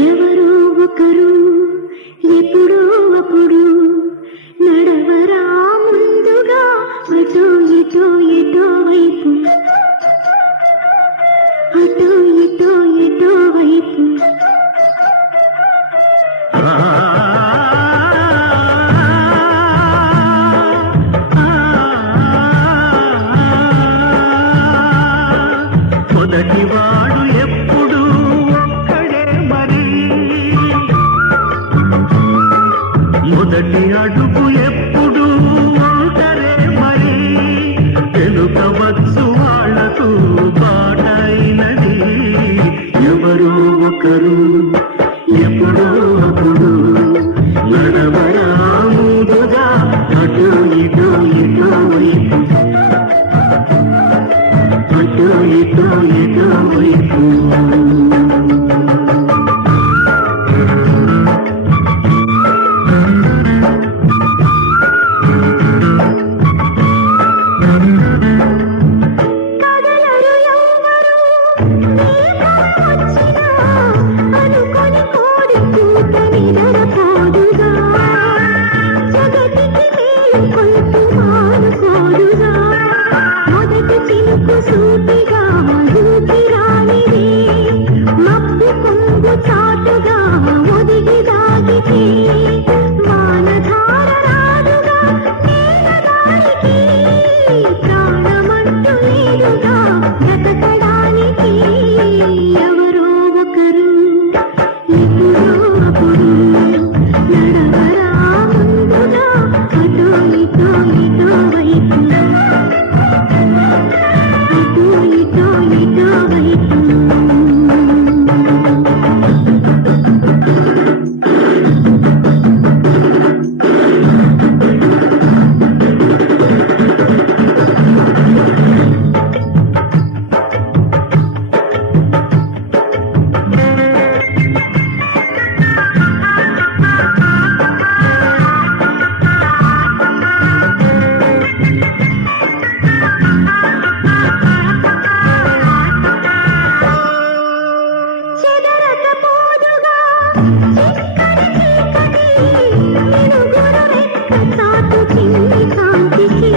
ఎవరో ఒకరు ఎప్పుడో అప్పుడు నడవరా ముందుగా అటో ఇటో ఎటో వైపు అటో ఇటో ఎటో వైపు మొదటివాడు ఎప్పుడు ఒక్కడే మరి మొదటి అడుగు ఎప్పుడు ఒంటరే మరి తెలుపవచ్చు వాళ్లకు పాటైనది ఎవరో ఒకరు ఎప్పుడో అప్పుడు నడవరా ముందుగా అటు ఇటు ఇటు వైపు అటు ఇటు ఇటు వైపు చిన్ని కాంతికి